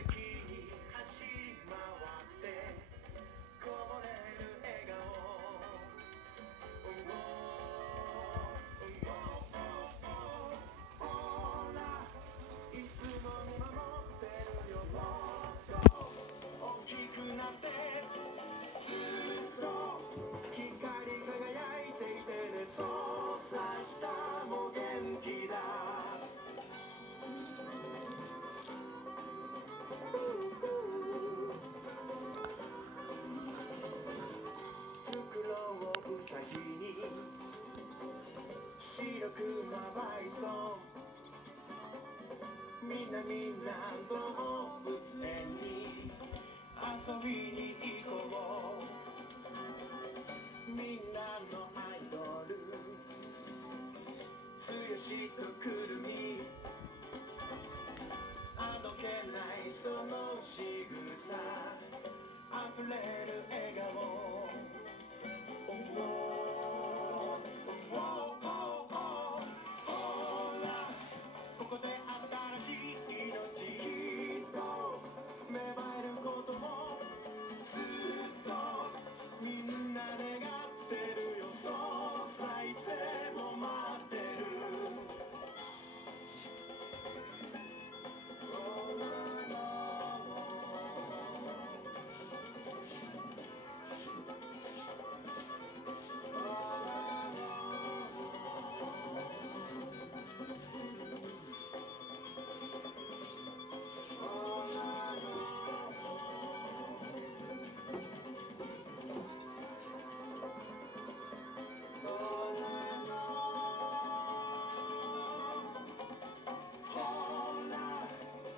敵に走り回ってこぼれる笑顔、ほらいつも見守ってるよ、もっと大きくなってずっと光り輝いていてね、そうさしたも元気だ。フクロウウサギに白くまばいそう、みんな動物園に遊びに行こう。みんなのアイドル剛とくるみ、あどけないその仕草、溢れる笑顔、ほらここで新しい命と芽生えることもずっとみんな願ってるよ、そうさいつでも待ってる。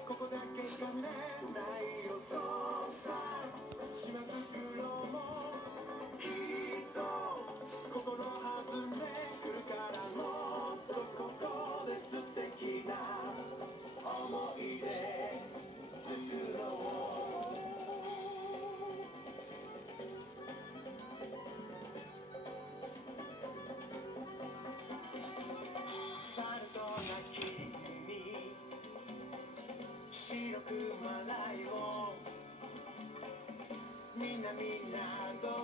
ここだけしかねないよ、そうさ島袋もきっと心弾んでくるから、もっとここで素敵な思い出作ろう。サルトが君白くまらいをみんな動